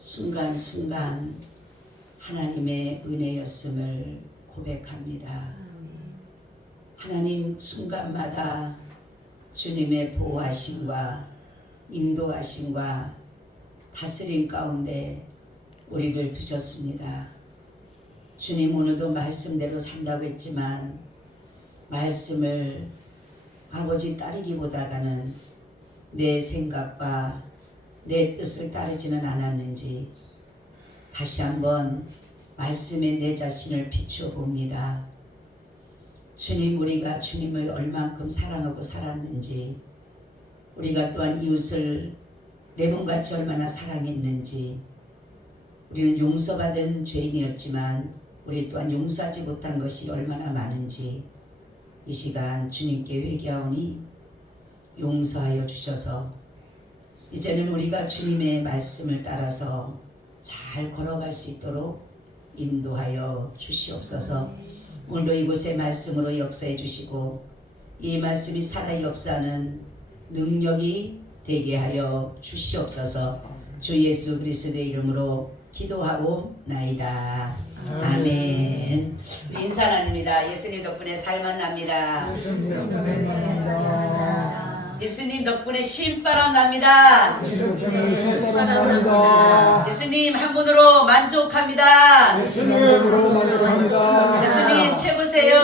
순간순간 하나님의 은혜였음을 고백합니다. 하나님 순간마다 주님의 보호하심과 인도하심과 다스림 가운데 우리를 두셨습니다. 주님 오늘도 말씀대로 산다고 했지만 말씀을 아버지 따르기보다는 내 생각과 내 뜻을 따르지는 않았는지 다시 한번 말씀에 내 자신을 비추어 봅니다. 주님, 우리가 주님을 얼만큼 사랑하고 살았는지, 우리가 또한 이웃을 내 몸같이 얼마나 사랑했는지, 우리는 용서받은 죄인이었지만 우리 또한 용서하지 못한 것이 얼마나 많은지 이 시간 주님께 회개하오니 용서하여 주셔서 이제는 우리가 주님의 말씀을 따라서 잘 걸어갈 수 있도록 인도하여 주시옵소서. 오늘도 이곳의 말씀으로 역사해 주시고 이 말씀이 살아 역사하는 능력이 되게 하여 주시옵소서. 주 예수 그리스도의 이름으로 기도하옵나이다. 아멘. 인사 나눕니다. 예수님 덕분에 살만 납니다. 예수님 덕분에 신바람 납니다. 예수님 한 분으로 만족합니다. 예수님 최고세요.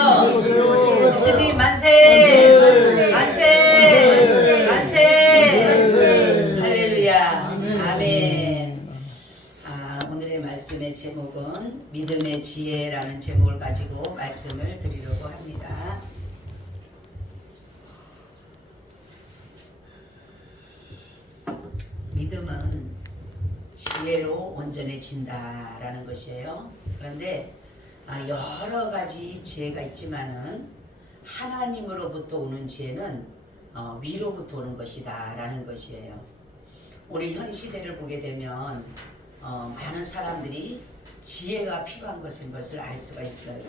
예수님 만세 만세 만세. 할렐루야. 아멘. 오늘의 말씀의 제목은 믿음의 지혜라는 제목을 가지고 말씀을 드리려고 합니다. 믿음은 지혜로 온전해진다라는 것이에요. 그런데 여러 가지 지혜가 있지만은 하나님으로부터 오는 지혜는 위로부터 오는 것이다 라는 것이에요. 우리 현 시대를 보게 되면 많은 사람들이 지혜가 필요한 것을 알 수가 있어요.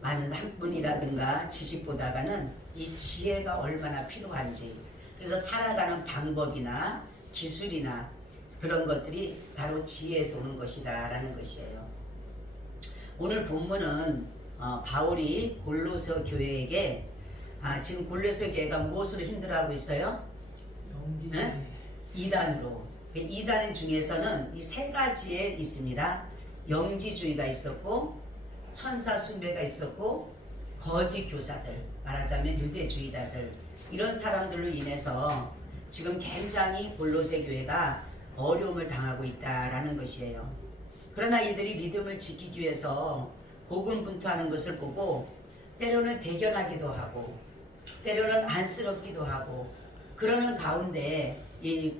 많은 학문이라든가 지식보다는 이 지혜가 얼마나 필요한지, 그래서 살아가는 방법이나 기술이나 그런 것들이 바로 지혜에서 오는 것이다 라는 것이에요. 오늘 본문은 바울이 골로새 교회에게 지금 골로새 교회가 무엇으로 힘들어하고 있어요? 네? 이단으로. 이단 중에서는 이 세 가지에 있습니다. 영지주의가 있었고 천사 숭배가 있었고 거짓 교사들, 말하자면 유대주의자들, 이런 사람들로 인해서 지금 굉장히 골로새 교회가 어려움을 당하고 있다라는 것이에요. 그러나 이들이 믿음을 지키기 위해서 고군분투하는 것을 보고 때로는 대견하기도 하고 때로는 안쓰럽기도 하고 그러는 가운데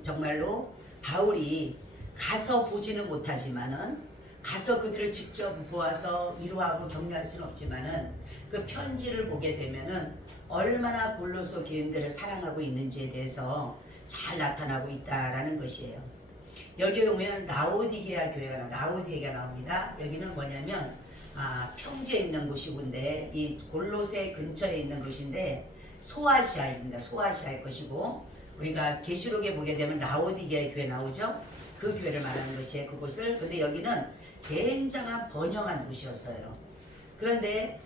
정말로 바울이 가서 보지는 못하지만은 가서 그들을 직접 보아서 위로하고 격려할 수는 없지만은 그 편지를 보게 되면은 얼마나 골로새 교인들을 사랑하고 있는지에 대해서 잘 나타나고 있다라는 것이에요. 여기 보면 라오디게아 교회가 나옵니다. 여기는 뭐냐면 평지에 있는 곳이군데 이 골로새 근처에 있는 곳인데 소아시아입니다. 소아시아의 것이고 우리가 계시록에 보게 되면 라오디게아 교회 나오죠. 그 교회를 말하는 것이에요. 그곳을. 근데 여기는 굉장한 번영한 도시였어요. 그런데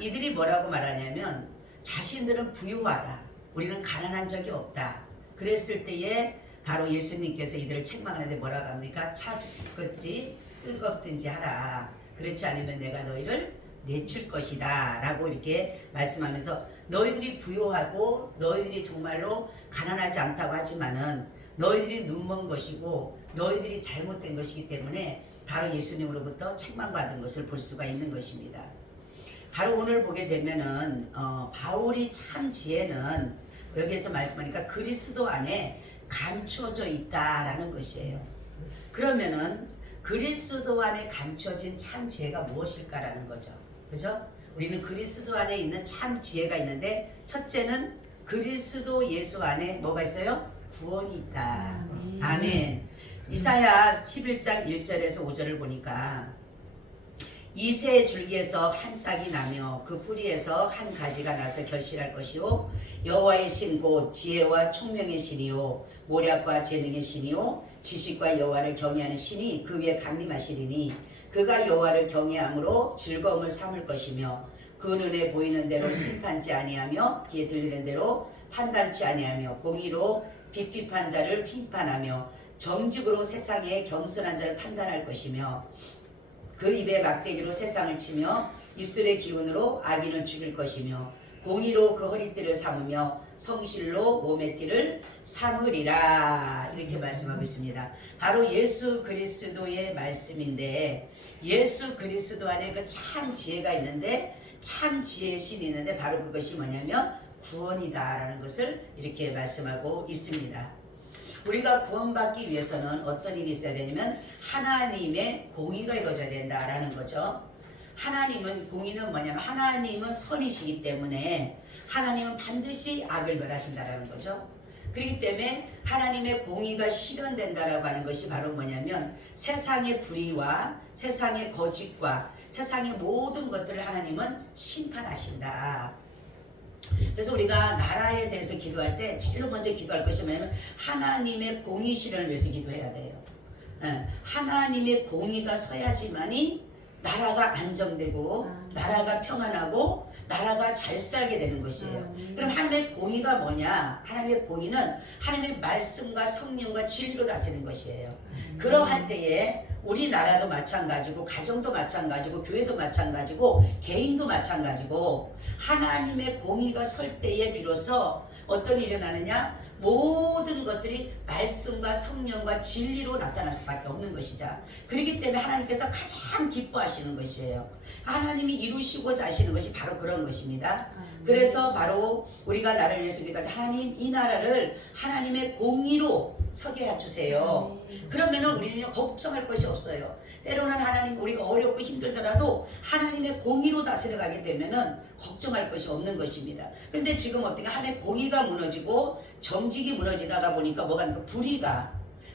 이들이 뭐라고 말하냐면 자신들은 부유하다. 우리는 가난한 적이 없다. 그랬을 때에 바로 예수님께서 이들을 책망하는데 뭐라고 합니까? 차갑든지 뜨겁든지 하라. 그렇지 않으면 내가 너희를 내칠 것이다 라고 이렇게 말씀하면서 너희들이 부유하고 너희들이 정말로 가난하지 않다고 하지만은 너희들이 눈먼 것이고 너희들이 잘못된 것이기 때문에 바로 예수님으로부터 책망받은 것을 볼 수가 있는 것입니다. 바로 오늘 보게 되면은 바울이 참 지혜는 여기에서 말씀하니까 그리스도 안에 감추어져 있다라는 것이에요. 그러면은 그리스도 안에 감추어진 참 지혜가 무엇일까라는 거죠. 그죠? 우리는 그리스도 안에 있는 참 지혜가 있는데 첫째는 그리스도 예수 안에 뭐가 있어요? 구원이 있다. 아멘. 이사야 11장 1절에서 5절을 보니까 이새 줄기에서 한 싹이 나며 그 뿌리에서 한 가지가 나서 결실할 것이요 여호와의 신 곧 지혜와 총명의 신이요 모략과 재능의 신이요 지식과 여호와를 경외하는 신이 그 위에 강림하시리니 그가 여호와를 경외함으로 즐거움을 삼을 것이며 그 눈에 보이는 대로 심판치 아니하며 귀에 들리는 대로 판단치 아니하며 공의로 비핍한 자를 심판하며 정직으로 세상에 겸손한 자를 판단할 것이며 그 입에 막대기로 세상을 치며 입술의 기운으로 악인을 죽일 것이며 공의로 그 허리띠를 삼으며 성실로 몸의 띠를 삼으리라. 이렇게 말씀하고 있습니다. 바로 예수 그리스도의 말씀인데 예수 그리스도 안에 그 참 지혜가 있는데 참 지혜의 신이 있는데 바로 그것이 뭐냐면 구원이다라는 것을 이렇게 말씀하고 있습니다. 우리가 구원받기 위해서는 어떤 일이 있어야 되냐면 하나님의 공의가 이루어져야 된다라는 거죠. 하나님은 공의는 뭐냐면 하나님은 선이시기 때문에 하나님은 반드시 악을 멸하신다라는 거죠. 그렇기 때문에 하나님의 공의가 실현된다라고 하는 것이 바로 뭐냐면 세상의 불의와 세상의 거짓과 세상의 모든 것들을 하나님은 심판하신다. 그래서 우리가 나라에 대해서 기도할 때 제일 먼저 기도할 것이 뭐냐면 하나님의 공의 실현을 위해서 기도해야 돼요. 하나님의 공의가 서야지만이 나라가 안정되고 나라가 평안하고 나라가 잘 살게 되는 것이에요. 그럼 하나님의 공의가 뭐냐? 하나님의 공의는 하나님의 말씀과 성령과 진리로 다스리는 것이에요. 그러할 때에 우리나라도 마찬가지고 가정도 마찬가지고 교회도 마찬가지고 개인도 마찬가지고 하나님의 공의가 설 때에 비로소 어떤 일이 일어나느냐? 모든 것들이 말씀과 성령과 진리로 나타날 수밖에 없는 것이죠. 그렇기 때문에 하나님께서 가장 기뻐하시는 것이에요. 하나님이 이루시고자 하시는 것이 바로 그런 것입니다. 그래서 바로 우리가 나라를 위해서 기도할 때 하나님 이 나라를 하나님의 공의로 서게 해주세요. 그러면은 우리는 걱정할 것이 없어요. 때로는 하나님 우리가 어렵고 힘들더라도 하나님의 공의로 다스려가게 되면은 걱정할 것이 없는 것입니다. 그런데 지금 어떻게 하나님의 공의가 무너지고 정직이 무너지다가 보니까 뭐가 있는가? 불의가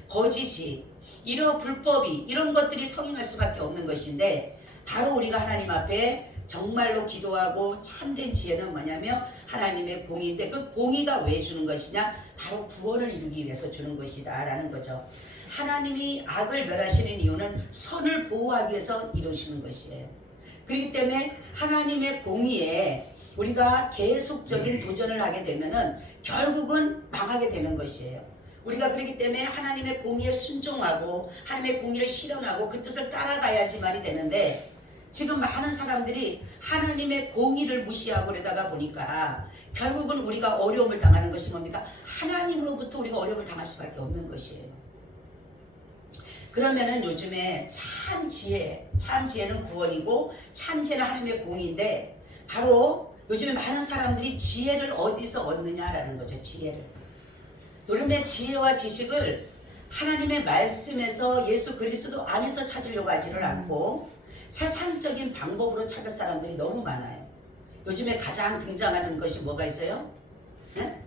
거짓이 이런 불법이 이런 것들이 성행할 수밖에 없는 것인데 바로 우리가 하나님 앞에 정말로 기도하고 참된 지혜는 뭐냐면 하나님의 공의인데 그 공의가 왜 주는 것이냐? 바로 구원을 이루기 위해서 주는 것이다 라는 거죠. 하나님이 악을 멸하시는 이유는 선을 보호하기 위해서 이루시는 것이에요. 그렇기 때문에 하나님의 공의에 우리가 계속적인 도전을 하게 되면은 결국은 망하게 되는 것이에요. 우리가 그렇기 때문에 하나님의 공의에 순종하고 하나님의 공의를 실현하고 그 뜻을 따라가야지만이 되는데 지금 많은 사람들이 하나님의 공의를 무시하고 그러다가 보니까 결국은 우리가 어려움을 당하는 것이 뭡니까? 하나님으로부터 우리가 어려움을 당할 수밖에 없는 것이에요. 그러면은 요즘에 참 지혜는 구원이고 참 지혜는 하나님의 공의인데 바로 요즘에 많은 사람들이 지혜를 어디서 얻느냐라는 거죠. 지혜를. 요즘에 지혜와 지식을 하나님의 말씀에서 예수 그리스도 안에서 찾으려고 하지를 않고 세상적인 방법으로 찾을 사람들이 너무 많아요. 요즘에 가장 등장하는 것이 뭐가 있어요? 네?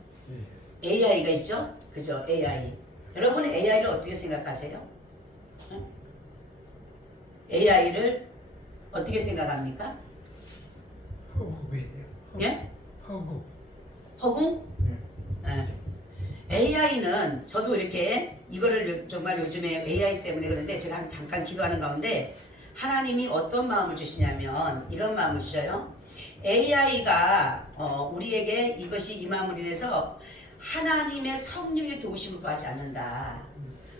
AI가 있죠? 그죠? AI. 여러분 AI를 어떻게 생각하세요? 네? AI를 어떻게 생각합니까? 허구이에요. 예? 허구. 허공? 네. AI는 저도 이렇게 이거를 정말 요즘에 AI 때문에 그런데 제가 잠깐 기도하는 가운데 하나님이 어떤 마음을 주시냐면 이런 마음을 주셔요. AI가 우리에게 이것이 이 마음을 인해서 하나님의 성령의 도우심을 구하지 않는다.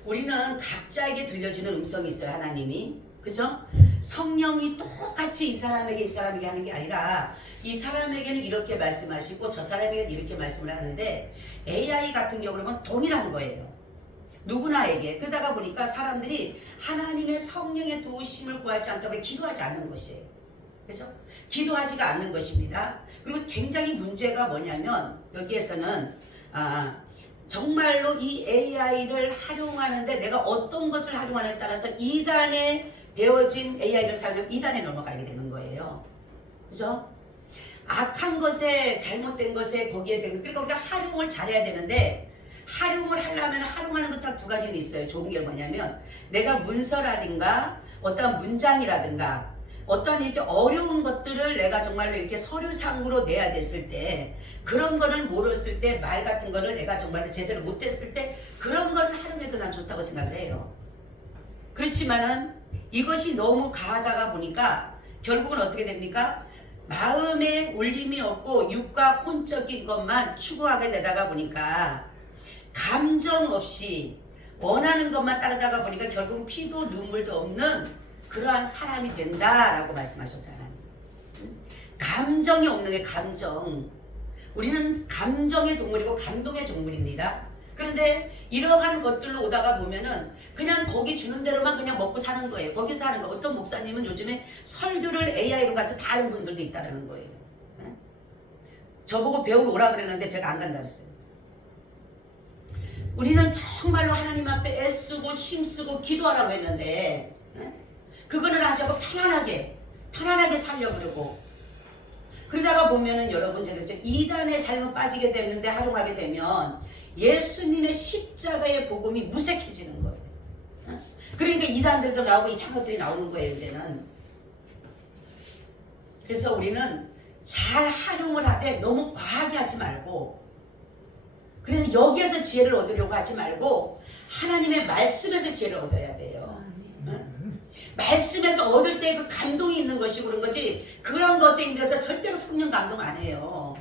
우리는 각자에게 들려지는 음성이 있어요. 하나님이. 그죠? 성령이 똑같이 이 사람에게 하는 게 아니라 이 사람에게는 이렇게 말씀하시고 저 사람에게는 이렇게 말씀을 하는데 AI 같은 경우는 동일한 거예요. 누구나에게. 그러다가 보니까 사람들이 하나님의 성령의 도우심을 구하지 않다면 기도하지 않는 것이에요. 그죠? 기도하지가 않는 것입니다. 그리고 굉장히 문제가 뭐냐면 여기에서는 정말로 이 AI를 활용하는데 내가 어떤 것을 활용하느냐에 따라서 이단에 배워진 AI를 사용하면 이단에 넘어가게 되는 거예요. 그죠? 악한 것에 잘못된 것에 거기에 대해서 그러니까 우리가 활용을 잘해야 되는데 활용을 하려면 활용하는 것 딱 두 가지는 있어요. 좋은 게 뭐냐면 내가 문서라든가 어떤 문장이라든가 어떤 이렇게 어려운 것들을 내가 정말로 이렇게 서류상으로 내야 됐을 때, 그런 거를 모르었을 때, 말 같은 거를 내가 정말로 제대로 못했을 때, 그런 거는 활용해도 난 좋다고 생각을 해요. 그렇지만은 이것이 너무 가하다가 보니까 결국은 어떻게 됩니까? 마음에 울림이 없고 육과 혼적인 것만 추구하게 되다가 보니까 감정 없이 원하는 것만 따르다가 보니까 결국 피도 눈물도 없는 그러한 사람이 된다라고 말씀하셨어요. 감정이 없는 게 감정. 우리는 감정의 동물이고 감동의 동물입니다. 그런데 이러한 것들로 오다가 보면은 그냥 거기 주는 대로만 그냥 먹고 사는 거예요. 거기서 하는 거. 어떤 목사님은 요즘에 설교를 AI로 가서 다 하는 분들도 있다는 거예요. 저보고 배우러 오라 그랬는데 제가 안 간다 그랬어요. 우리는 정말로 하나님 앞에 애쓰고 힘쓰고 기도하라고 했는데 그거를 하자고 편안하게 살려고 그러고, 그러다가 보면은 여러분 제가 이단에 잘못 빠지게 되는데 활용하게 되면 예수님의 십자가의 복음이 무색해지는 거예요. 그러니까 이단들도 나오고 이상한 것들이 나오는 거예요 이제는. 그래서 우리는 잘 활용을 하되 너무 과하게 하지 말고, 그래서 여기에서 지혜를 얻으려고 하지 말고 하나님의 말씀에서 지혜를 얻어야 돼요. 말씀에서 얻을 때 그 감동이 있는 것이 그런 거지, 그런 것에 인해서 절대로 성령 감동 안 해요.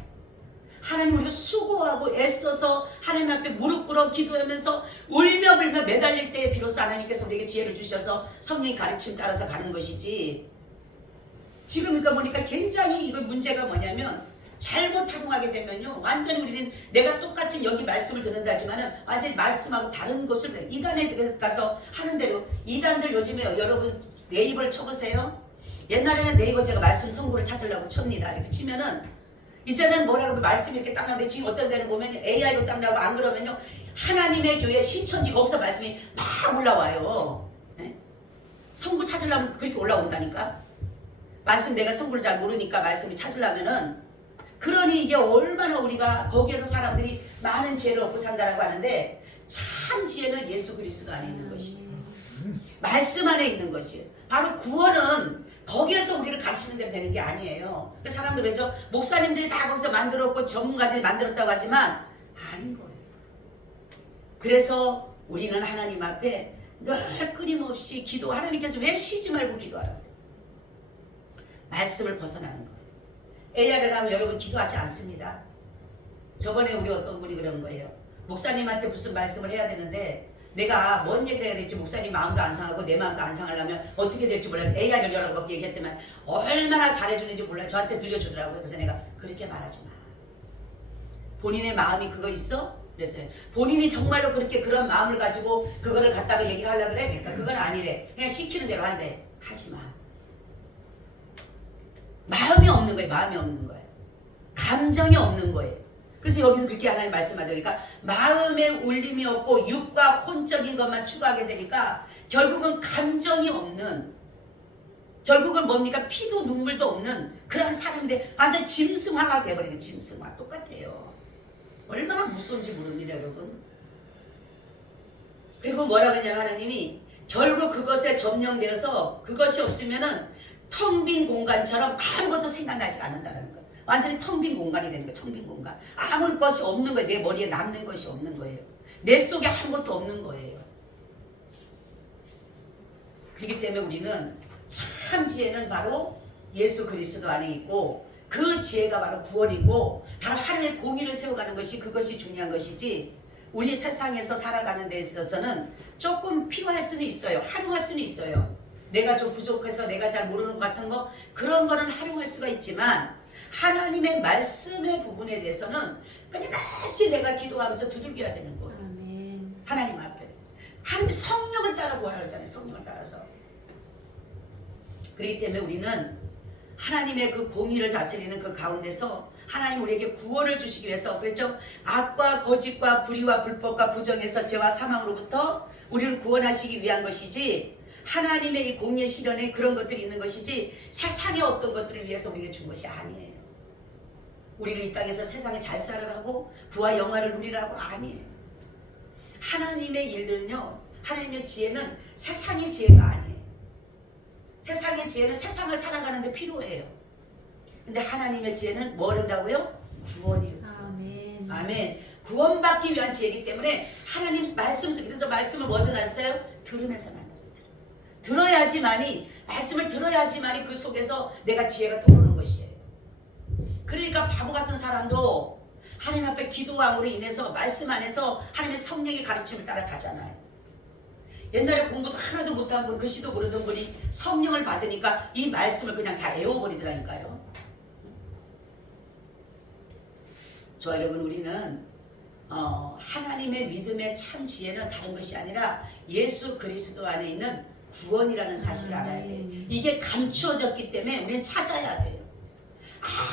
하나님 우리가 수고하고 애써서 하나님 앞에 무릎 꿇어 기도하면서 울며 불며 매달릴 때에 비로소 하나님께서 우리에게 지혜를 주셔서 성령의 가르침 따라서 가는 것이지, 지금 그러니까 보니까 굉장히 이거 문제가 뭐냐면 잘못 활용하게 되면요 완전히 우리는 내가 똑같이 여기 말씀을 듣는다 하지만은 완전히 말씀하고 다른 것을 이단에 가서 하는 대로. 이단들 요즘에 여러분 네이버를 쳐보세요. 옛날에는 네이버 제가 말씀 성구를 찾으려고 칩니다. 이렇게 치면은 이제는 뭐라고 말씀이 이렇게 딱 나오는데, 지금 어떤 데는 보면 AI로 딱 나오고, 안 그러면요 하나님의 교회 신천지 거기서 말씀이 막 올라와요. 네? 성구 찾으려면 그렇게 올라온다니까. 말씀 내가 성구를 잘 모르니까 말씀을 찾으려면은, 그러니 이게 얼마나 우리가 거기에서 사람들이 많은 지혜를 얻고 산다라고 하는데, 참 지혜는 예수 그리스도 안에 있는 것이에요. 말씀 안에 있는 것이에요. 바로 구원은 거기에서 우리를 가르치는 대로 되는 게 아니에요. 사람들 그러죠. 목사님들이 다 거기서 만들었고 전문가들이 만들었다고 하지만 아닌 거예요. 그래서 우리는 하나님 앞에 늘 끊임없이 기도, 하나님께서 왜 쉬지 말고 기도하라 그래요. 말씀을 벗어나는 거예요. AI를 하면 여러분 기도하지 않습니다. 저번에 우리 어떤 분이 그런 거예요. 목사님한테 무슨 말씀을 해야 되는데 내가 뭔 얘기를 해야 될지 목사님 마음도 안 상하고 내 마음도 안 상하려면 어떻게 될지 몰라서 AI를 여러 번 얘기했더만 얼마나 잘해주는지 몰라요. 저한테 들려주더라고요. 그래서 내가 그렇게 말하지 마. 본인의 마음이 그거 있어? 그랬어요. 본인이 정말로 그렇게 그런 마음을 가지고 그거를 갖다가 얘기를 하려고 그래? 그러니까 그건 아니래. 그냥 시키는 대로 한대. 하지 마. 마음이 없는 거예요. 마음이 없는 거예요. 감정이 없는 거예요. 그래서 여기서 그렇게 하나님 말씀하니까 마음에 울림이 없고 육과 혼적인 것만 추구하게 되니까 결국은 감정이 없는, 결국은 뭡니까? 피도 눈물도 없는 그런 사람들, 완전 짐승화가 돼버리는, 짐승화. 똑같아요. 얼마나 무서운지 모릅니다 여러분. 그리고 뭐라 그러냐면 하나님이 결국 그것에 점령되어서 그것이 없으면은 텅 빈 공간처럼 아무것도 생각나지 않는다는 거예요. 완전히 텅 빈 공간이 되는 거예요. 텅 빈 공간. 아무 것이 없는 거예요. 내 머리에 남는 것이 없는 거예요. 내 속에 아무것도 없는 거예요. 그렇기 때문에 우리는 참 지혜는 바로 예수 그리스도 안에 있고, 그 지혜가 바로 구원이고 바로 하나님의 공의를 세워가는 것이, 그것이 중요한 것이지, 우리 세상에서 살아가는 데 있어서는 조금 필요할 수는 있어요. 활용할 수는 있어요. 내가 좀 부족해서 내가 잘 모르는 것 같은 거, 그런 거는 활용할 수가 있지만 하나님의 말씀의 부분에 대해서는 끊임없이 내가 기도하면서 두들겨야 되는 거예요. 아멘. 하나님 앞에. 하나님 성령을 따라 구하라 그러잖아요. 성령을 따라서. 그렇기 때문에 우리는 하나님의 그 공의를 다스리는 그 가운데서 하나님 우리에게 구원을 주시기 위해서, 그렇죠? 악과 거짓과 불의와 불법과 부정에서 죄와 사망으로부터 우리를 구원하시기 위한 것이지, 하나님의 이 공의 실현에 그런 것들이 있는 것이지 세상의 어떤 것들을 위해서 우리에게 준 것이 아니에요. 우리를 이 땅에서 세상에 잘 살아라고 부와 영화를 누리라고 아니에요. 하나님의 일들은요, 하나님의 지혜는 세상의 지혜가 아니에요. 세상의 지혜는 세상을 살아가는데 필요해요. 근데 하나님의 지혜는 뭐라고요? 구원이에요. 아멘. 아멘. 구원받기 위한 지혜이기 때문에 하나님 말씀 속에, 그래서 말씀을 뭐든 하세요? 들으면서 만나요. 들어야지만이, 말씀을 들어야지만이 그 속에서 내가 지혜가 떠오르는 것이에요. 그러니까 바보 같은 사람도 하나님 앞에 기도함으로 인해서 말씀 안에서 하나님의 성령의 가르침을 따라가잖아요. 옛날에 공부도 하나도 못한 분, 글씨도 모르던 분이 성령을 받으니까 이 말씀을 그냥 다 외워버리더라니까요. 저와 여러분, 우리는 하나님의 믿음의 참 지혜는 다른 것이 아니라 예수 그리스도 안에 있는 구원이라는 사실을 알아야 돼요. 이게 감추어졌기 때문에 우리는 찾아야 돼요.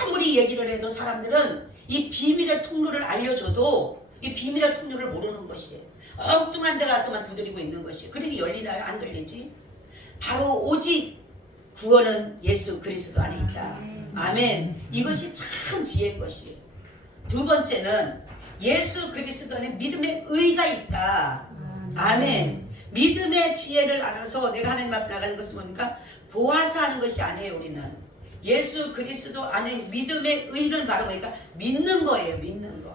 아무리 얘기를 해도 사람들은 이 비밀의 통로를 알려줘도 이 비밀의 통로를 모르는 것이에요. 엉뚱한 데 가서만 두드리고 있는 것이에요. 그러니 열리나요? 안 열리지? 바로 오직 구원은 예수 그리스도 안에 있다. 아멘. 이것이 참 지혜인 것이에요. 두 번째는 예수 그리스도 안에 믿음의 의가 있다. 아멘. 믿음의 지혜를 알아서 내가 하나님 앞에 나가는 것은 뭡니까? 보아서 하는 것이 아니에요. 우리는 예수 그리스도 안에 믿음의 의는 바로 뭐니까 믿는 거예요. 믿는 거.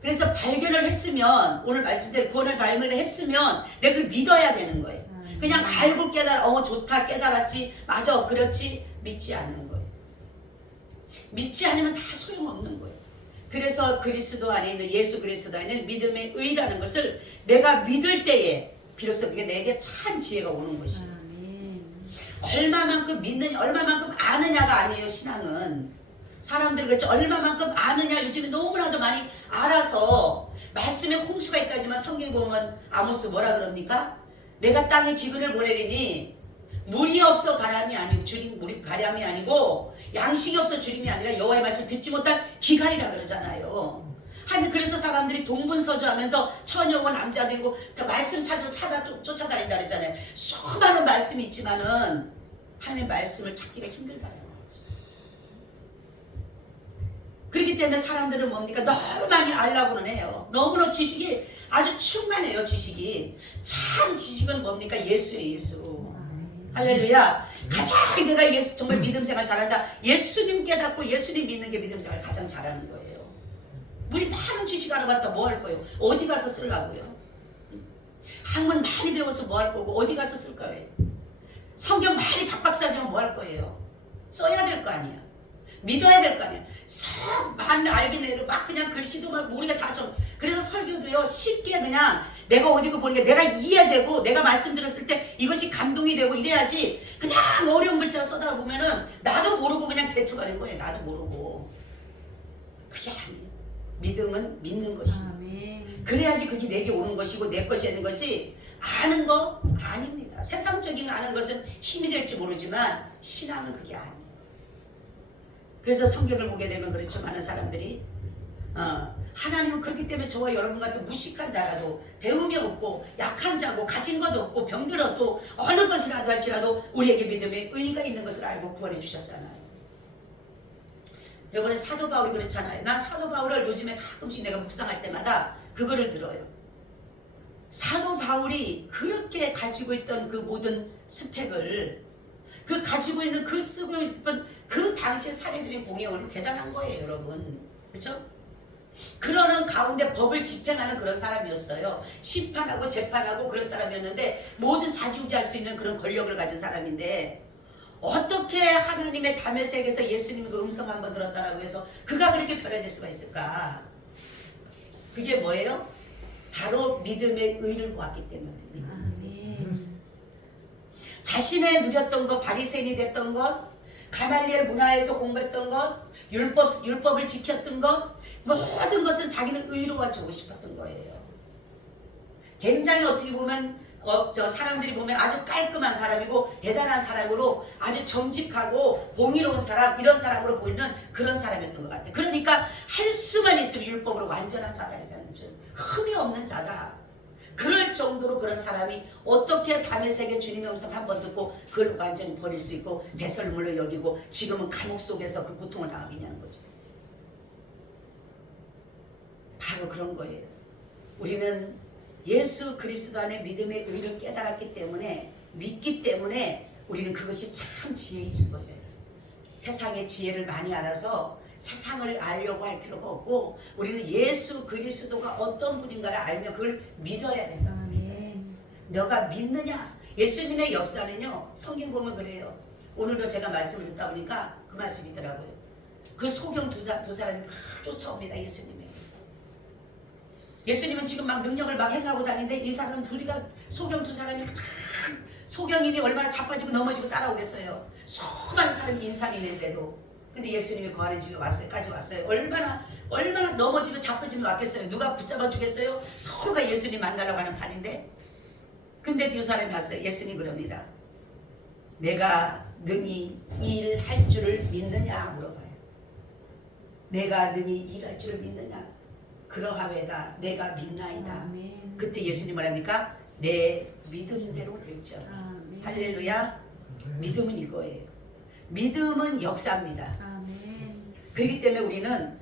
그래서 발견을 했으면, 오늘 말씀대로 구원을 발견을 했으면 내가 그걸 믿어야 되는 거예요. 그냥 알고 깨달아, 좋다, 깨달았지, 맞아, 그렇지, 믿지 않는 거예요. 믿지 않으면 다 소용없는 거예요. 그래서 그리스도 안에 있는, 예수 그리스도 안에 있는 믿음의 의라는 것을 내가 믿을 때에 비로소 그게 내게 참 지혜가 오는 것이에요. 얼마만큼 믿느냐, 얼마만큼 아느냐가 아니에요. 신앙은 사람들 그렇죠. 얼마만큼 아느냐. 요즘에 너무나도 많이 알아서 말씀에 홍수가 있다지만 성경에 보면 아모스 뭐라 그럽니까? 내가 땅에 기근을 보내리니 물이 없어 가람이 아니고 물이 가람이 아니고 양식이 없어 주림이 아니라 여호와의 말씀을 듣지 못한 기갈이라 그러잖아요. 그래서 사람들이 동분서주하면서 처녀고 남자들이고 저 말씀 찾으러 쫓아다닌다 그랬잖아요. 수많은 말씀이 있지만은 하나님의 말씀을 찾기가 힘들다는 거죠. 그렇기 때문에 사람들은 뭡니까? 너무 많이 알라고는 해요. 너무나 지식이 아주 충만해요. 지식이. 참 지식은 뭡니까? 예수예요. 예수. 할렐루야. 가장 내가 예수 정말 믿음 생활 잘한다. 예수님 깨닫고 예수님 믿는 게 믿음 생활 가장 잘하는 거예요. 우리 많은 지식 알아봤다 뭐 할 거예요? 어디 가서 쓰려고요? 학문 많이 배워서 뭐 할 거고 어디 가서 쓸 거예요? 성경 많이 박박사하면 뭐 할 거예요? 써야 될 거 아니야. 믿어야 될 거 아니야. 많이 알긴 해도 막 그냥 글씨도 막 우리가 다 좀. 그래서 설교도요 쉽게 그냥 내가 어디 거 보니까 내가 이해되고 내가 말씀 들었을 때 이것이 감동이 되고 이래야지 그냥 어려운 글자 써다 보면은 나도 모르고 그냥 대처하는 거예요. 나도 모르고. 그게 아니에요. 믿음은 믿는 것입니다. 그래야지 그게 내게 오는 것이고 내 것이 되는 것이 아는 거 아닙니다. 세상적인 아는 것은 힘이 될지 모르지만 신앙은 그게 아니에요. 그래서 성경을 보게 되면 그렇죠. 많은 사람들이 하나님은 그렇기 때문에 저와 여러분 같은 무식한 자라도 배움이 없고 약한 자고 가진 것 없고 병들어도 어느 것이라도 할지라도 우리에게 믿음의 의의가 있는 것을 알고 구원해 주셨잖아요. 이번에 사도 바울이 그렇잖아요. 난 사도 바울을 요즘에 가끔씩 내가 묵상할 때마다 그거를 들어요. 사도 바울이 그렇게 가지고 있던 그 모든 스펙을 그 가지고 있는 그 쓰고 있던 그 당시의 사례들이 공예원이 대단한 거예요. 여러분. 그렇죠? 그러는 가운데 법을 집행하는 그런 사람이었어요. 심판하고 재판하고 그런 사람이었는데 모든 좌지우지할 수 있는 그런 권력을 가진 사람인데 어떻게 하나님의 다메섹에서 예수님 그 음성 한번 들었다라고 해서 그가 그렇게 변화될 수가 있을까? 그게 뭐예요? 바로 믿음의 의를 보았기 때문입니다. 자신의 누렸던 것, 바리새인이 됐던 것, 가말리엘 문화에서 공부했던 것, 율법을 지켰던 것, 모든 것은 자기는 의로워지고 싶었던 거예요. 굉장히 어떻게 보면 저 사람들이 보면 아주 깔끔한 사람이고 대단한 사람으로 아주 정직하고 공의로운 사람, 이런 사람으로 보이는 그런 사람이었던 것 같아요. 그러니까 할 수만 있으면 율법으로 완전한 자다라는 흠이 없는 자다. 그럴 정도로 그런 사람이 어떻게 다메섹의 주님의 음성 한 번 듣고 그걸 완전히 버릴 수 있고 배설물로 여기고 지금은 감옥 속에서 그 고통을 당하겠냐는 거죠. 바로 그런 거예요. 우리는 예수 그리스도 안에 믿음의 의를 깨달았기 때문에 믿기 때문에 우리는 그것이 참 지혜이신 거예요. 세상의 지혜를 많이 알아서 세상을 알려고 할 필요가 없고 우리는 예수 그리스도가 어떤 분인가를 알며 그걸 믿어야 된다. 너가 믿느냐? 예수님의 역사는요, 성경 보면 그래요. 오늘도 제가 말씀을 듣다 보니까 그 말씀이더라고요. 그 소경 두 사람이 막 쫓아옵니다. 예수님은 지금 막 능력을 막 행하고 다니는데 이 사람 둘이가 소경 두 사람이 소경인이 얼마나 자빠지고 넘어지고 따라오겠어요. 수많은 사람이 인산이 있는데도. 근데 예수님이 그 안에 지금 까지 왔어요. 얼마나 넘어지면 자빠지면 왔겠어요. 누가 붙잡아 주겠어요? 서로가 예수님 만나려고 하는 판인데. 근데 두 사람이 왔어요. 예수님 그럽니다. 내가 능히 일할 줄을 믿느냐 물어봐요. 내가 능히 일할 줄을 믿느냐? 그러하외다 내가 믿나이다. 아멘. 그때 예수님 말합니까? 내 믿음대로 될지어다. 할렐루야. 믿음은 이거예요. 믿음은 역사입니다. 아멘. 그렇기 때문에 우리는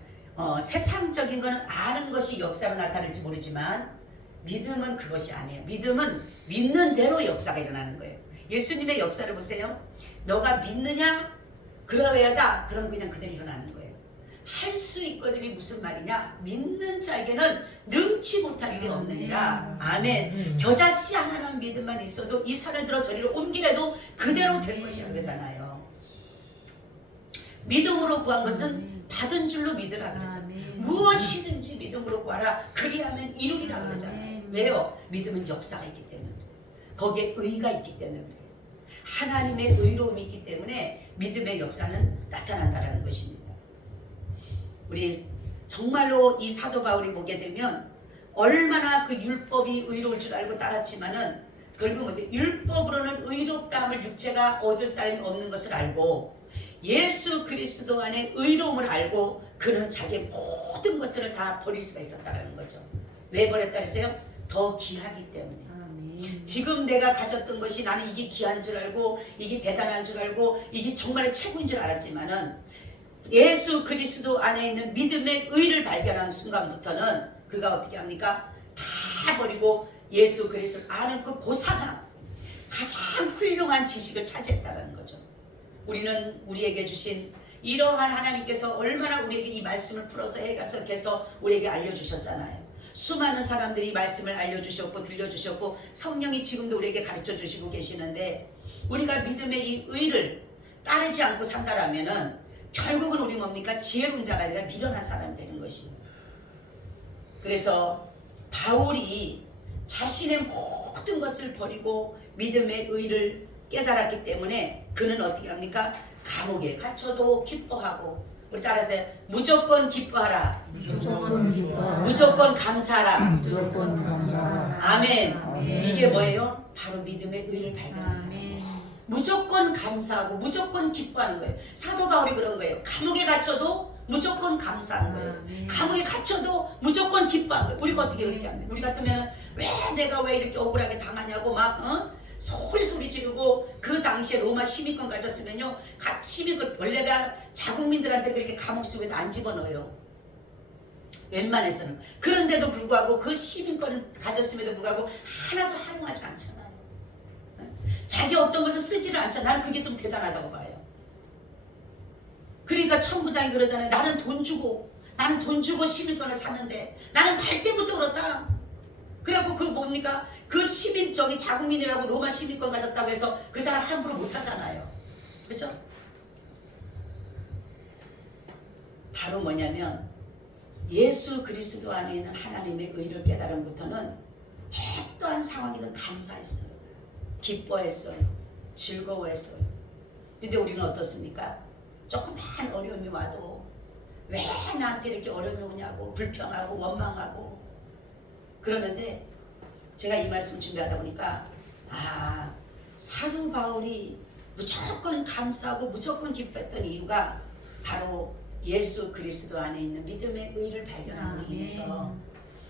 세상적인 것은 아는 것이 역사로 나타날지 모르지만 믿음은 그것이 아니에요. 믿음은 믿는 대로 역사가 일어나는 거예요. 예수님의 역사를 보세요. 너가 믿느냐? 그러하여다. 그럼 그냥 그대로 일어나는 거예요. 할 수 있거든이 무슨 말이냐? 믿는 자에게는 능치 못할 일이 없느니라. 아멘. 겨자씨 하나라는 믿음만 있어도 이 산을 들어 저리로 옮기래도 그대로 될 것이라 그러잖아요. 믿음으로 구한 것은 받은 줄로 믿으라 그러죠. 무엇이든지 믿음으로 구하라. 그리하면 이루리라 그러잖아요. 왜요? 믿음은 역사가 있기 때문에. 거기에 의가 있기 때문에 그래요. 하나님의 의로움이 있기 때문에 믿음의 역사는 나타난다는 것입니다. 우리 정말로 이 사도 바울이 보게 되면 얼마나 그 율법이 의로울 줄 알고 따랐지만은 결국은 율법으로는 의롭다함을 육체가 얻을 사람이 없는 것을 알고 예수 그리스도 안에 의로움을 알고 그는 자기의 모든 것들을 다 버릴 수가 있었다는 거죠. 왜 버렸다 그랬어요? 더 귀하기 때문에. 아멘. 지금 내가 가졌던 것이 나는 이게 귀한 줄 알고 이게 대단한 줄 알고 이게 정말 최고인 줄 알았지만은 예수 그리스도 안에 있는 믿음의 의를 발견한 순간부터는 그가 어떻게 합니까? 다 버리고 예수 그리스도를 아는 그 고상함, 가장 훌륭한 지식을 차지했다는 거죠. 우리는 우리에게 주신 이러한 하나님께서 얼마나 우리에게 이 말씀을 풀어서 해석해서 우리에게 알려주셨잖아요. 수많은 사람들이 말씀을 알려주셨고 들려주셨고 성령이 지금도 우리에게 가르쳐 주시고 계시는데 우리가 믿음의 이 의를 따르지 않고 산다라면은 결국은 우리 뭡니까? 지혜로운 자가 아니라 미련한 사람이 되는 것입니다. 그래서 바울이 자신의 모든 것을 버리고 믿음의 의를 깨달았기 때문에 그는 어떻게 합니까? 감옥에 갇혀도 기뻐하고 우리 따라서 무조건 기뻐하라. 무조건 기뻐하라. 무조건 감사하라. 무조건 감사하라. 아멘. 아멘. 이게 뭐예요? 바로 믿음의 의를 발견한 사람. 무조건 감사하고 무조건 기뻐하는 거예요. 사도 바울이 그런 거예요. 감옥에 갇혀도 무조건 감사하는 거예요. 감옥에 갇혀도 무조건 기뻐하는 거예요. 우리가 어떻게 그렇게 합니까? 우리 같으면 내가 왜 이렇게 억울하게 당하냐고 막 소리 지르고 그 당시에 로마 시민권 가졌으면요. 시민권 원래가 자국민들한테 그렇게 감옥 속에도 안 집어넣어요. 웬만해서는. 그런데도 불구하고 그 시민권을 가졌음에도 불구하고 하나도 활용하지 않잖아요. 자기 어떤 것을 쓰지를 않잖아. 나는 그게 좀 대단하다고 봐요. 그러니까 천부장이 그러잖아요. 나는 돈 주고 시민권을 샀는데 나는 갈 때부터 그렇다. 그래갖고 그 뭡니까? 그 시민 자국민이라고 로마 시민권 가졌다고 해서 그 사람 함부로 못 하잖아요. 그렇죠? 바로 뭐냐면 예수 그리스도 안에 있는 하나님의 의를 깨달음부터는 어떠한 상황이든 감사했어요. 기뻐했어요. 즐거워했어요. 근데 우리는 어떻습니까? 조금만 어려움이 와도 왜 나한테 이렇게 어려움이 오냐고 불평하고 원망하고 그러는데 제가 이 말씀 준비하다 보니까 사도 바울이 무조건 감사하고 무조건 기뻐했던 이유가 바로 예수 그리스도 안에 있는 믿음의 의를 발견함으로 인해서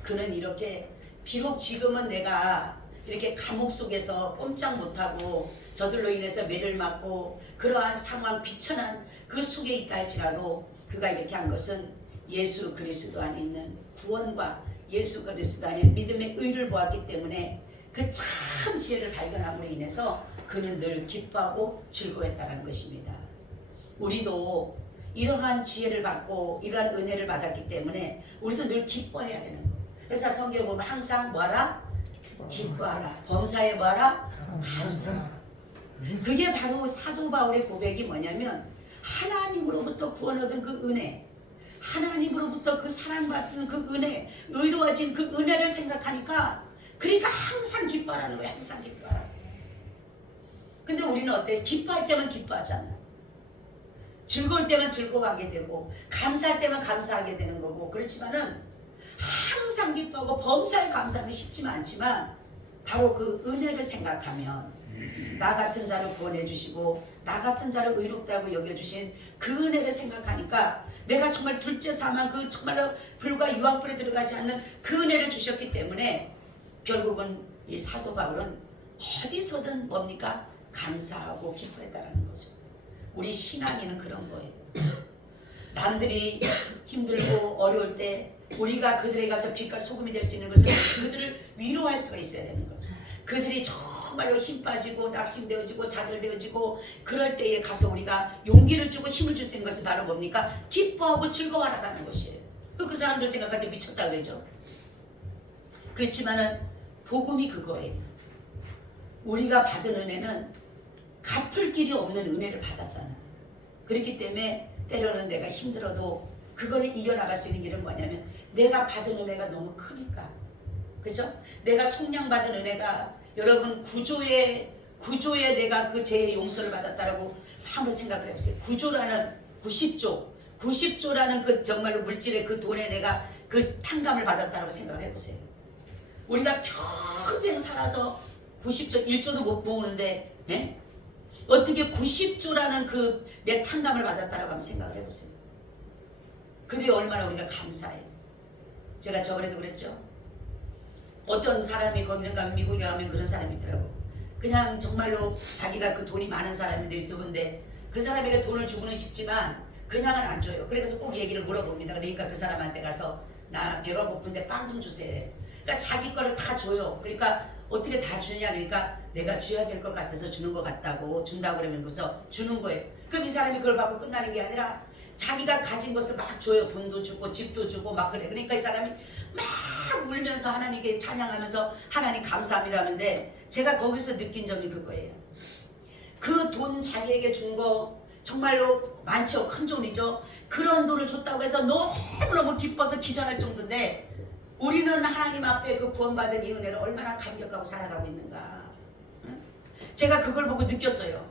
그는 이렇게 비록 지금은 내가 이렇게 감옥 속에서 꼼짝 못하고 저들로 인해서 매를 맞고 그러한 상황 비천한 그 속에 있다 할지라도 그가 이렇게 한 것은 예수 그리스도 안에 있는 구원과 예수 그리스도 안에 믿음의 의를 보았기 때문에 그 참 지혜를 발견함으로 인해서 그는 늘 기뻐하고 즐거워했다는 것입니다. 우리도 이러한 지혜를 받고 이러한 은혜를 받았기 때문에 우리도 늘 기뻐해야 되는 거. 그래서 성경 보면 항상 뭐하라? 기뻐하라. 범사에 뭐하라? 감사하라. 그게 바로 사도 바울의 고백이 뭐냐면 하나님으로부터 구원 얻은 그 은혜, 하나님으로부터 그 사랑받은 그 은혜, 의로워진 그 은혜를 생각하니까 그러니까 항상 기뻐하라는 거야. 항상 기뻐하라. 근데 우리는 어때? 기뻐할 때만 기뻐하잖아. 즐거울 때만 즐거워하게 되고 감사할 때만 감사하게 되는 거고, 그렇지만은 항상 기뻐하고 범사에 감사하기 쉽지만 않지만 바로 그 은혜를 생각하면 나 같은 자를 구원해 주시고 나 같은 자를 의롭다고 여겨주신 그 은혜를 생각하니까 내가 정말 둘째 사망 그 정말로 불과 유황불에 들어가지 않는 그 은혜를 주셨기 때문에 결국은 이 사도 바울은 어디서든 뭡니까? 감사하고 기뻐했다라는 거죠. 우리 신앙인은 그런 거예요. 남들이 힘들고 어려울 때 우리가 그들에 가서 빛과 소금이 될 수 있는 것은 그들을 위로할 수가 있어야 되는 거죠. 그들이 정말로 힘 빠지고 낙심되어지고 좌절되어지고 그럴 때에 가서 우리가 용기를 주고 힘을 줄 수 있는 것은 바로 뭡니까? 기뻐하고 즐거워하라는 것이에요. 그 사람들 생각할 때 미쳤다 그러죠. 그렇지만은 복음이 그거예요. 우리가 받은 은혜는 갚을 길이 없는 은혜를 받았잖아. 그렇기 때문에 때로는 내가 힘들어도 그걸 이겨나갈 수 있는 길은 뭐냐면 내가 받은 은혜가 너무 크니까. 그죠? 내가 속량받은 은혜가 여러분 구조에 내가 그 죄의 용서를 받았다라고 한번 생각해 보세요. 구조라는 90조라는 그 정말로 물질의 그 돈에 내가 그 탕감을 받았다라고 생각해 보세요. 우리가 평생 살아서 90조, 1조도 못 모으는데 네? 어떻게 90조라는 그 내 탕감을 받았다라고 한번 생각을 해보세요. 그게 얼마나 우리가 감사해요. 제가 저번에도 그랬죠. 어떤 사람이 거기는 가면 미국에 가면 그런 사람이 있더라고. 그냥 정말로 자기가 그 돈이 많은 사람인데 유튜브인데 그 사람에게 돈을 주고는 싶지만 그냥은 안 줘요. 그래서 꼭 얘기를 물어봅니다. 그러니까 그 사람한테 가서 나 배가 고픈데 빵 좀 주세요. 그러니까 자기 거를 다 줘요. 그러니까 어떻게 다 주느냐 그러니까 내가 줘야 될 것 같아서 주는 것 같다고 준다고 그러면 그래서 주는 거예요. 그럼 이 사람이 그걸 받고 끝나는 게 아니라 자기가 가진 것을 막 줘요. 돈도 주고 집도 주고 막 그래. 그러니까 이 사람이 막 울면서 하나님께 찬양하면서 하나님 감사합니다 하는데 제가 거기서 느낀 점이 그거예요. 그 돈 자기에게 준 거 정말로 많죠. 큰 돈이죠. 그런 돈을 줬다고 해서 너무너무 기뻐서 기절할 정도인데 우리는 하나님 앞에 그 구원받은 이 은혜를 얼마나 감격하고 살아가고 있는가. 응? 제가 그걸 보고 느꼈어요.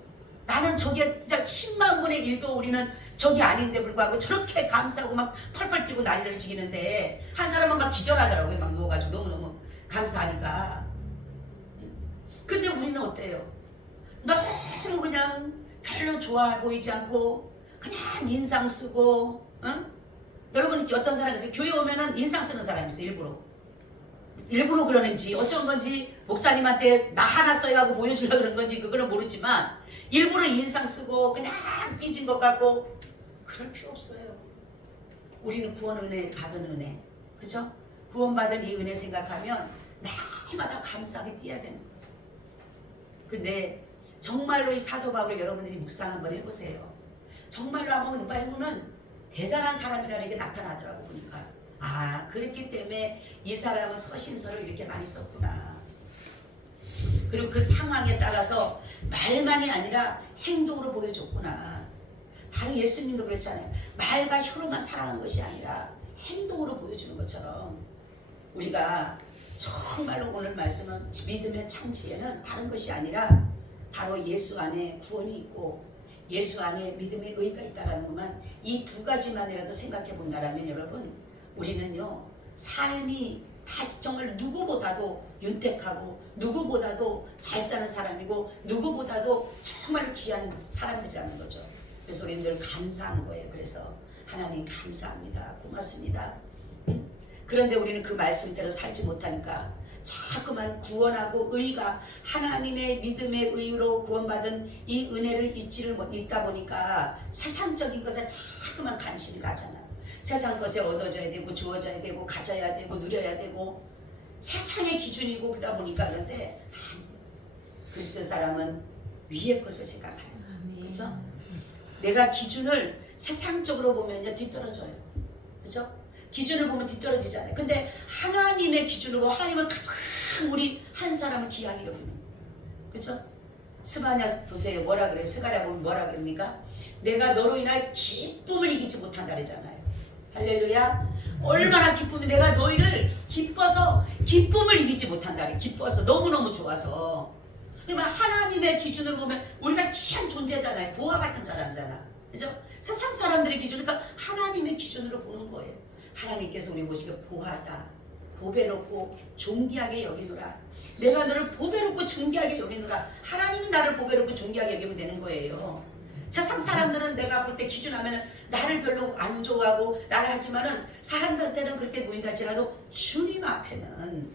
나는 저게 진짜 10만 분의 1도 우리는 저게 아닌데 불구하고 저렇게 감사하고 막 펄펄 뛰고 난리를 지기는데 한 사람은 막 기절하더라고요. 막 누워가지고 너무너무 감사하니까. 근데 우리는 어때요? 너무 그냥 별로 좋아 보이지 않고 그냥 인상 쓰고 응? 여러분 어떤 사람이 교회 오면은 인상 쓰는 사람이 있어요. 일부러 그러는지 어쩐 건지 목사님한테 나 하나 써야 하고 보여주려고 그런 건지 그거는 모르지만 일부러 인상 쓰고 그냥 삐진 것 같고 그럴 필요 없어요. 우리는 구원 은혜 받은 은혜, 그죠? 구원받은 이 은혜 생각하면 날마다 감사하게 뛰어야 되는 거예요. 근데 정말로 이 사도 바울을 여러분들이 묵상 한번 해보세요. 정말로 한번 누가 해보면 대단한 사람이라는 게 나타나더라고 보니까. 아, 그랬기 때문에 이 사람은 서신서를 이렇게 많이 썼구나. 그리고 그 상황에 따라서 말만이 아니라 행동으로 보여줬구나. 바로 예수님도 그랬잖아요. 말과 혀로만 사랑한 것이 아니라 행동으로 보여주는 것처럼 우리가 정말로 오늘 말씀은 믿음의 참 지혜는 다른 것이 아니라 바로 예수 안에 구원이 있고 예수 안에 믿음의 의가 있다는 것만 이 두 가지만이라도 생각해 본다면 여러분 우리는요 삶이 다시 정말 누구보다도 윤택하고 누구보다도 잘 사는 사람이고 누구보다도 정말 귀한 사람들이라는 거죠. 그래서 우리는 늘 감사한 거예요. 그래서 하나님 감사합니다. 고맙습니다. 그런데 우리는 그 말씀대로 살지 못하니까 자꾸만 구원하고 의가 하나님의 믿음의 의로 구원받은 이 은혜를 잊다 보니까 세상적인 것에 자꾸만 관심이 가잖아요. 세상 것에 얻어져야 되고 주어져야 되고 가져야 되고 누려야 되고 세상의 기준이고 그러다 보니까 그런데 아니에요. 그리스도 사람은 위의 것을 생각하죠. 그렇죠? 내가 기준을 세상적으로 보면요 뒤떨어져요. 그렇죠? 기준을 보면 뒤떨어지잖아요. 근데 하나님의 기준으로 하나님은 가장 우리 한 사람을 귀하게 여기는 거예요. 그렇죠? 스바냐 보세요. 뭐라 그래요? 스가랴 보면 뭐라 그럽니까? 내가 너로 인하여 기쁨을 이기지 못한다 그러잖아요. 할렐루야. 얼마나 기쁨이 내가 너희를 기뻐서 기쁨을 이기지 못한다 그래. 기뻐서 너무너무 좋아서. 그러면 하나님의 기준으로 보면 우리가 귀한 존재잖아요. 보화 같은 사람이잖아. 그죠? 세상 사람들의 기준, 그러니까 하나님의 기준으로 보는 거예요. 하나님께서 우리 보시기에 보하다, 보배롭고 존귀하게 여기노라. 내가 너를 보배롭고 존귀하게 여기노라. 하나님이 나를 보배롭고 존귀하게 여기면 되는 거예요. 세상 사람들은 내가 볼 때 기준하면은 나를 별로 안 좋아하고 나를 하지만은 사람들한테는 그렇게 보인다 할지라도 주님 앞에는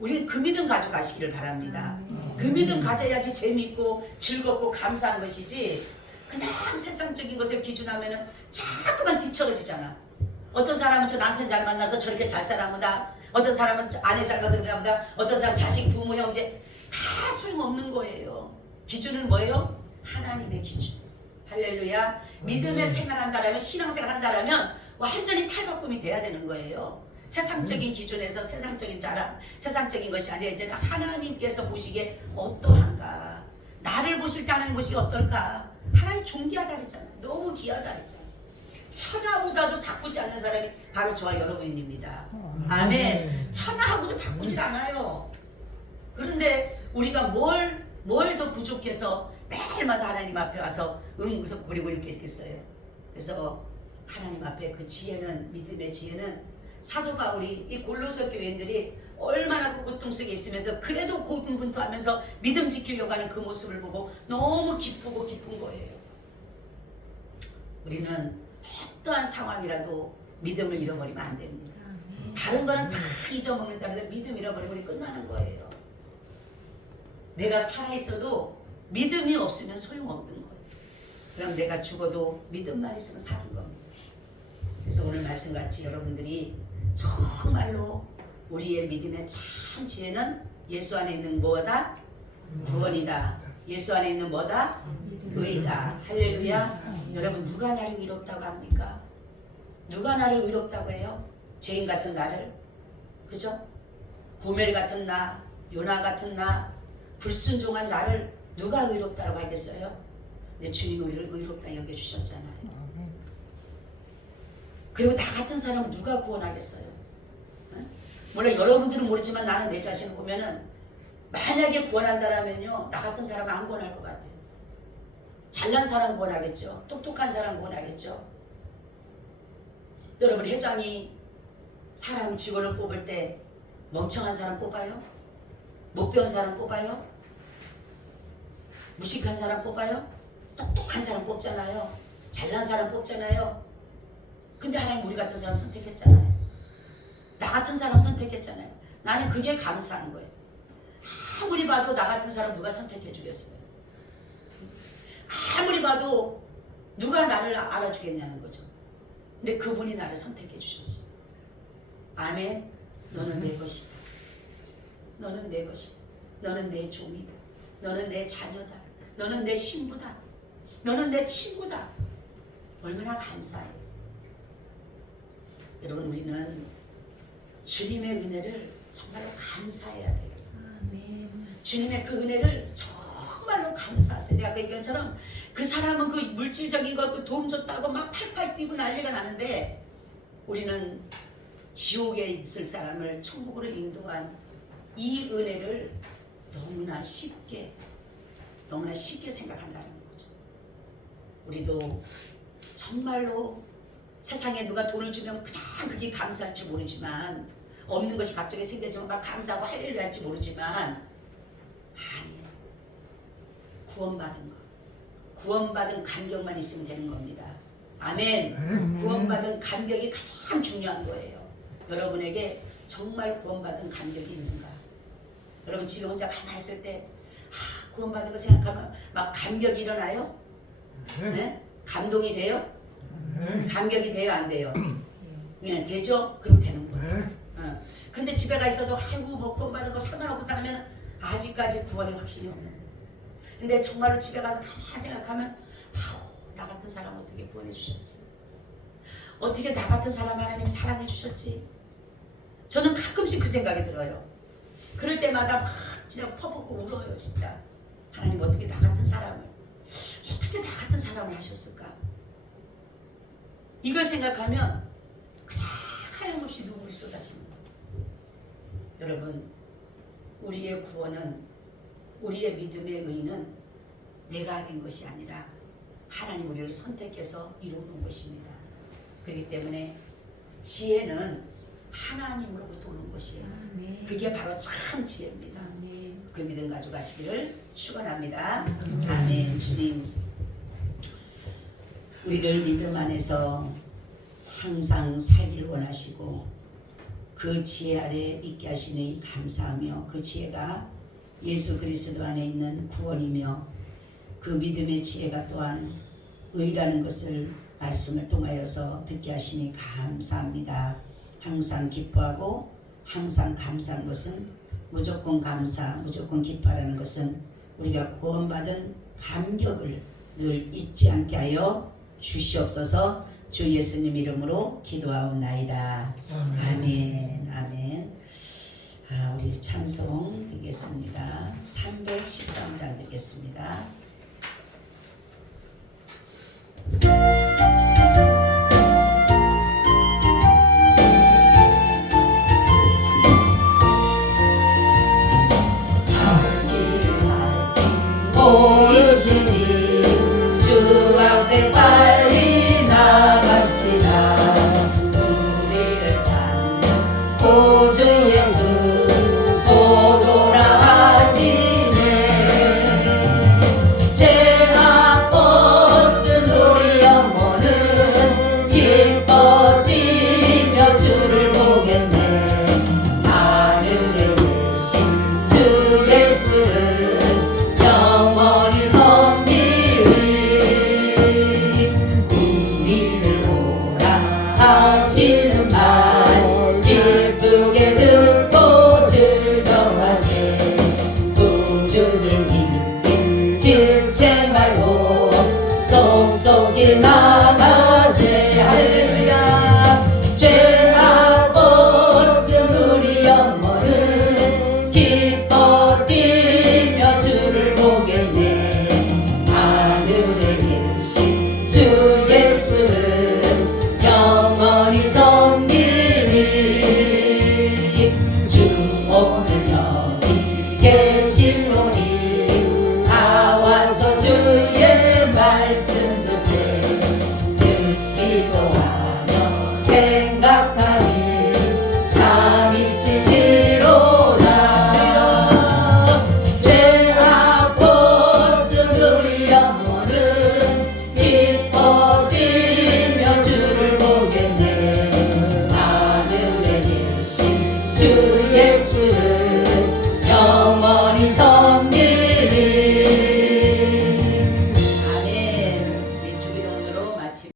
우리는 그 믿음 가져가시기를 바랍니다. 그 믿음 가져야지 재밌고 즐겁고 감사한 것이지 그냥 세상적인 것을 기준하면은 자꾸만 뒤처져지잖아. 어떤 사람은 저 남편 잘 만나서 저렇게 잘 살아보다, 어떤 사람은 아내 잘 가서 그러다, 어떤 사람은 자식, 부모, 형제 다 소용없는 거예요. 기준은 뭐예요? 하나님의 기준. 할렐루야. 믿음의 생활한다라면, 신앙생활 한다라면 완전히 탈바꿈이 돼야 되는 거예요. 세상적인 기준에서 세상적인 자랑, 세상적인 것이 아니라 이제는 하나님께서 보시기에 어떠한가. 나를 보실 때 하나님 보시기에 어떨까. 하나님 존귀하다 그랬잖아요. 너무 귀하다 그랬잖아요. 천하보다도 바꾸지 않는 사람이 바로 저와 여러분입니다. 아멘. 천하하고도 바꾸질 않아요. 그런데 우리가 뭘 더 부족해서 매일마다 하나님 앞에 와서 응구석거리고 이렇게 있겠어요. 그래서 하나님 앞에 그 지혜는, 믿음의 지혜는 사도 바울이 이 골로새 교인들이 얼마나 그 고통 속에 있으면서 그래도 고군분투하면서 믿음 지키려고 하는 그 모습을 보고 너무 기쁘고 기쁜 거예요. 우리는 어떠한 상황이라도 믿음을 잃어버리면 안 됩니다. 다른 거는 다 잊어먹는다는데 믿음 잃어버리면 끝나는 거예요. 내가 살아있어도 믿음이 없으면 소용없는 거예요. 그럼 내가 죽어도 믿음만 있으면 사는 겁니다. 그래서 오늘 말씀같이 여러분들이 정말로 우리의 믿음의 참 지혜는 예수 안에 있는 뭐다? 구원이다. 예수 안에 있는 뭐다? 의다. 할렐루야. 여러분 누가 나를 의롭다고 합니까? 누가 나를 의롭다고 해요? 죄인 같은 나를, 그죠? 고멜 같은 나, 요나 같은 나, 불순종한 나를 누가 의롭다고 하겠어요? 근데 주님이 우리를 의롭다 여겨주셨잖아요. 그리고 나 같은 사람은 누가 구원하겠어요? 물론 여러분들은 모르지만 나는 내 자신을 보면은 만약에 구원한다라면요 나 같은 사람은 안 구원할 것 같아요. 잘난 사람 구원하겠죠. 똑똑한 사람 구원하겠죠. 여러분 회장이 사람 직원을 뽑을 때 멍청한 사람 뽑아요? 못 배운 사람 뽑아요? 무식한 사람 뽑아요? 똑똑한 사람 뽑잖아요. 잘난 사람 뽑잖아요. 근데 하나님 우리 같은 사람 선택했잖아요. 나 같은 사람 선택했잖아요. 나는 그게 감사한 거예요. 아무리 봐도 나 같은 사람 누가 선택해 주겠어요? 아무리 봐도 누가 나를 알아주겠냐는 거죠. 근데 그분이 나를 선택해 주셨어요. 아멘. 너는 내 것이다. 너는 내 것이다. 너는 내 종이다. 너는 내 자녀다. 너는 내 신부다. 너는 내 친구다. 얼마나 감사해요. 여러분 우리는 주님의 은혜를 정말로 감사해야 돼요. 주님의 그 은혜를 정말로 감사하세요. 내가 아까 얘기한 것처럼 그 사람은 그 물질적인 거 그 돈 줬다고 막 팔팔 뛰고 난리가 나는데 우리는 지옥에 있을 사람을 천국으로 인도한 이 은혜를 너무나 쉽게 생각한다는 거죠. 우리도 정말로 세상에 누가 돈을 주면 그냥 그게 감사할지 모르지만 없는 것이 갑자기 생겨지면 막 감사하고 할렐루야 할지 모르지만 아니에요. 구원받은 것, 구원받은 감격만 있으면 되는 겁니다. 아멘. 구원받은 감격이 가장 중요한 거예요. 여러분에게 정말 구원받은 감격이 있는가? 여러분 지금 혼자 가만히 있을 때 구원받은 거 생각하면 막 감격이 일어나요? 네? 감동이 돼요? 감격이 돼요? 안 돼요? 네, 되죠? 그럼 되는 거예요. 근데 집에 가 있어도 아이고 뭐 구원받은 거 상관없고 살면 아직까지 구원이 확신이 없는 거예요. 근데 정말로 집에 가서 가만히 생각하면 아우 나 같은 사람 어떻게 구원해 주셨지? 어떻게 나 같은 사람 하나님 사랑해 주셨지? 저는 가끔씩 그 생각이 들어요. 그럴 때마다 막 진짜 퍼붓고 울어요. 진짜 하나님 어떻게 나 같은 사람을 하셨을까? 이걸 생각하면 그냥 하염없이 눈물이 쏟아지는 거예요. 여러분, 우리의 구원은, 우리의 믿음의 의는 내가 된 것이 아니라 하나님 우리를 선택해서 이루는 것입니다. 그렇기 때문에 지혜는 하나님으로부터 오는 것이에요. 그게 바로 참 지혜입니다. 그 믿음 가져가시기를 축원합니다. 아멘. 주님, 우리를 믿음 안에서 항상 살길 원하시고 그 지혜 아래 있게 하시니 감사하며, 그 지혜가 예수 그리스도 안에 있는 구원이며 그 믿음의 지혜가 또한 의라는 것을 말씀을 통하여서 듣게 하시니 감사합니다. 항상 기뻐하고 항상 감사한 것은 무조건 감사, 무조건 기뻐하라는 것은 우리가 구원받은 감격을 늘 잊지 않게 하여 주시옵소서. 주 예수님 이름으로 기도하옵나이다. 아멘. 아멘. 우리 찬송 드리겠습니다. 313장 드리겠습니다. 보이시니 주 앞에 빨리 나갑시다. 우리를 찾는 구주 예수 또 돌아가시네. 죄악 벗은 우리 영혼은 기뻐 뛰며 주를 보겠네. 하늘에 계신 주 예수를 영원히 섬기리. 우리를 보라 하시는 말 기쁘게 듣고 즐거워하세. 구주를 믿기 지체 말고 속속히 나가세. 할렐루야. 죄악 벗은 우리 영혼은 기뻐 뛰며 주를 보겠네. 하늘에 계신 주 예수를 영원히 섬기리. 주 오늘 여기 계시노니 다 와서 주의 말씀 듣세. 듣기도 하며 생각하니 잠이 치시로다. 죄악 벗은 우리 영혼은 기뻐 뛰며 주를 보겠네. 하늘에 계신 주